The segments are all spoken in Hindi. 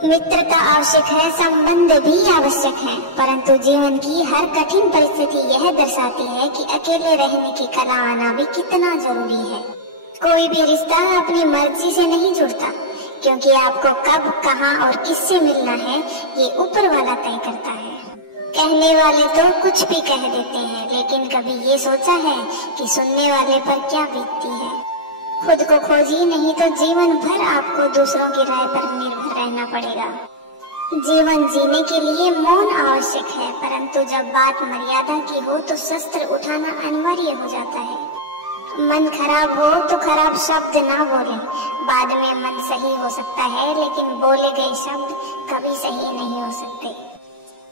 मित्रता आवश्यक है, संबंध भी आवश्यक है, परंतु जीवन की हर कठिन परिस्थिति यह दर्शाती है कि अकेले रहने की कला आना भी कितना जरूरी है। कोई भी रिश्ता अपनी मर्जी से नहीं जुड़ता, क्योंकि आपको कब, कहां और किससे मिलना है ये ऊपर वाला तय करता है। कहने वाले तो कुछ भी कह देते हैं, लेकिन कभी ये सोचा है कि सुनने वाले पर क्या बीतती है। खुद को खोजिए, नहीं तो जीवन भर आपको दूसरों की राय पर निर्भर रहना पड़ेगा। जीवन जीने के लिए मौन आवश्यक है, परंतु जब बात मर्यादा की हो तो शस्त्र उठाना अनिवार्य हो जाता है। मन खराब हो तो खराब शब्द ना बोले। बाद में मन सही हो सकता है, लेकिन बोले गए शब्द कभी सही नहीं हो सकते।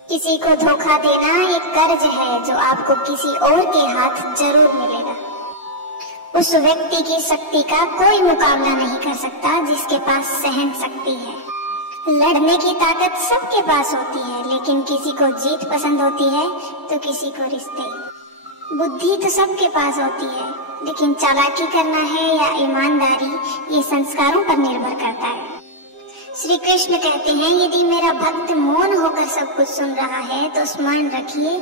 किसी को धोखा देना एक कर्ज है जो आपको किसी और के हाथ जरूर मिलेगा। उस व्यक्ति की शक्ति का कोई मुकाबला नहीं कर सकता जिसके पास सहन शक्ति है। लड़ने की ताकत सबके पास होती है, लेकिन किसी को जीत पसंद होती है तो किसी को रिश्ते। बुद्धि तो सबके पास होती है, लेकिन चालाकी करना है या ईमानदारी ये संस्कारों पर निर्भर करता है। श्री कृष्ण कहते हैं, यदि मेरा भक्त मौन होकर सब कुछ सुन रहा है तो स्मरण रखिए,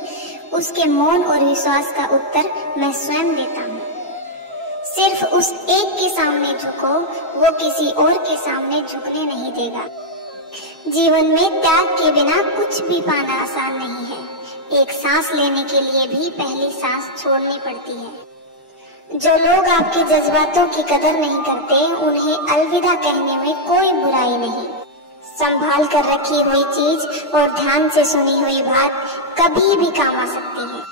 उसके मौन और विश्वास का उत्तर मैं स्वयं देता हूँ। सिर्फ उस एक के सामने झुको, वो किसी और के सामने झुकने नहीं देगा। जीवन में त्याग के बिना कुछ भी पाना आसान नहीं है। एक सांस लेने के लिए भी पहली सांस छोड़नी पड़ती है। जो लोग आपके जज्बातों की कदर नहीं करते, उन्हें अलविदा कहने में कोई बुराई नहीं। संभाल कर रखी हुई चीज और ध्यान से सुनी हुई बात कभी भी काम आ सकती है।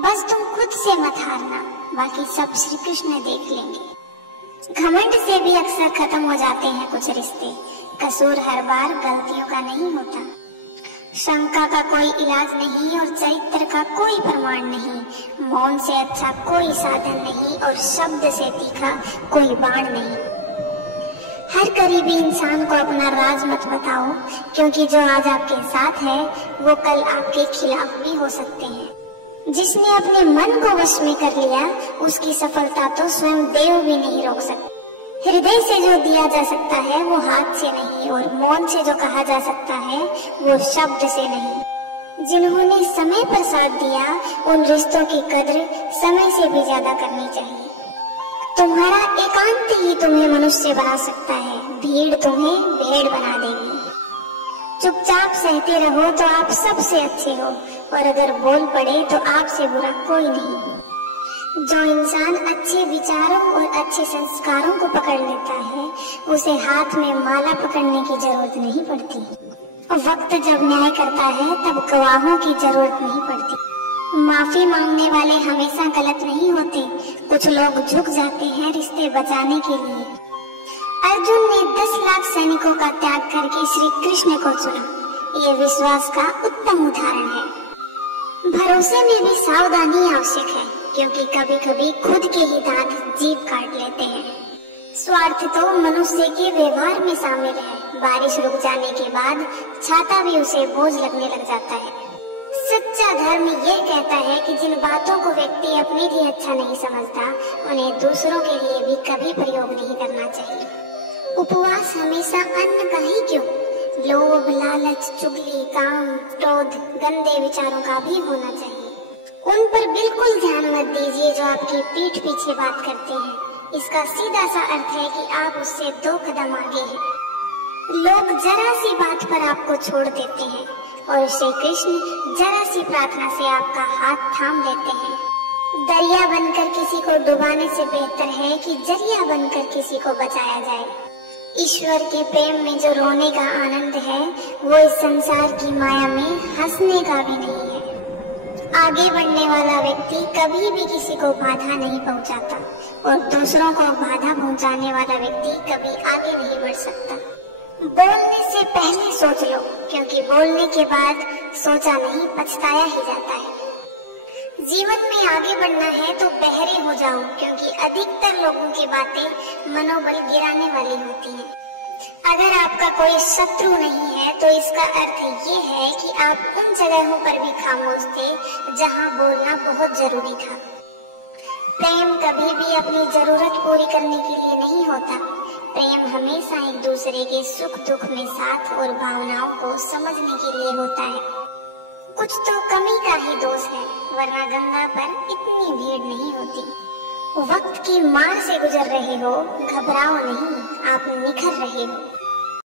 बस तुम खुद से मत हारना, बाकी सब श्री कृष्ण देख लेंगे। घमंड से भी अक्सर खत्म हो जाते हैं कुछ रिश्ते। कसूर हर बार गलतियों का नहीं होता। शंका का कोई इलाज नहीं और चरित्र का कोई प्रमाण नहीं। मौन से अच्छा कोई साधन नहीं और शब्द से तीखा कोई बाण नहीं। हर करीबी इंसान को अपना राज मत बताओ, क्योंकि जो आज आपके साथ है वो कल आपके खिलाफ भी हो सकते हैं। जिसने अपने मन को वश में कर लिया, उसकी सफलता तो स्वयं देव भी नहीं रोक सकते। हृदय से जो दिया जा सकता है वो हाथ से नहीं, और मौन से जो कहा जा सकता है वो शब्द से नहीं। जिन्होंने समय पर साथ दिया, उन रिश्तों की कद्र समय से भी ज्यादा करनी चाहिए। तुम्हारा एकांत ही तुम्हें मनुष्य बना सकता है, भीड़ तुम्हें भेड़ बना देगी। चुपचाप सहते रहो तो आप सबसे अच्छे हो, और अगर बोल पड़े तो आपसे बुरा कोई नहीं। जो इंसान अच्छे विचारों और अच्छे संस्कारों को पकड़ लेता है, उसे हाथ में माला पकड़ने की जरूरत नहीं पड़ती। वक्त जब न्याय करता है तब गवाहों की जरूरत नहीं पड़ती। माफी मांगने वाले हमेशा गलत नहीं होते। कुछ लोग झुक जाते हैं रिश्ते बचाने के लिए। अर्जुन ने 10 लाख सैनिकों का त्याग करके श्री कृष्ण को चुना। ये विश्वास का उत्तम उदाहरण है। भरोसे में भी सावधानी आवश्यक है, क्योंकि कभी कभी खुद के ही दांत जीभ काट लेते हैं। स्वार्थ तो मनुष्य के व्यवहार में शामिल है। बारिश रुक जाने के बाद छाता भी उसे बोझ लगने लग जाता है। सच्चा धर्म यह कहता है कि जिन बातों को व्यक्ति अपने लिए अच्छा नहीं समझता, उन्हें दूसरों के लिए भी कभी प्रयोग नहीं करना चाहिए। उपवास हमेशा अन्न का ही क्यों, लोभ, लालच, चुगली, काम, क्रोध, गंदे विचारों का भी होना चाहिए। उन पर बिल्कुल ध्यान मत दीजिए जो आपकी पीठ पीछे बात करते हैं। इसका सीधा सा अर्थ है कि आप उससे 2 कदम आगे हैं। लोग जरा सी बात पर आपको छोड़ देते हैं, और श्री कृष्ण जरा सी प्रार्थना से आपका हाथ थाम लेते हैं। दरिया बनकर किसी को डुबाने से बेहतर है कि जरिया बनकर किसी को बचाया जाए। ईश्वर के प्रेम में जो रोने का आनंद है, वो इस संसार की माया में हंसने का भी नहीं है। आगे बढ़ने वाला व्यक्ति कभी भी किसी को बाधा नहीं पहुंचाता, और दूसरों को बाधा पहुंचाने वाला व्यक्ति कभी आगे नहीं बढ़ सकता। बोलने से पहले सोच लो, क्योंकि बोलने के बाद सोचा नहीं पछताया ही जाता है। जीवन में आगे बढ़ना है तो बहरे हो जाओ, क्योंकि अधिकतर लोगों की बातें मनोबल गिराने वाली होती हैं। अगर आपका कोई शत्रु नहीं है तो इसका अर्थ ये है कि आप उन जगहों पर भी खामोश थे जहां बोलना बहुत जरूरी था। प्रेम कभी भी अपनी जरूरत पूरी करने के लिए नहीं होता, प्रेम हमेशा एक दूसरे के सुख दुख में साथ और भावनाओं को समझने के लिए होता है। कुछ तो कमी का ही दोष है, वरना गंगा पर इतनी भीड़ नहीं होती। वक्त की मार से गुजर रहे हो, घबराओ नहीं, आप निखर रहे हो।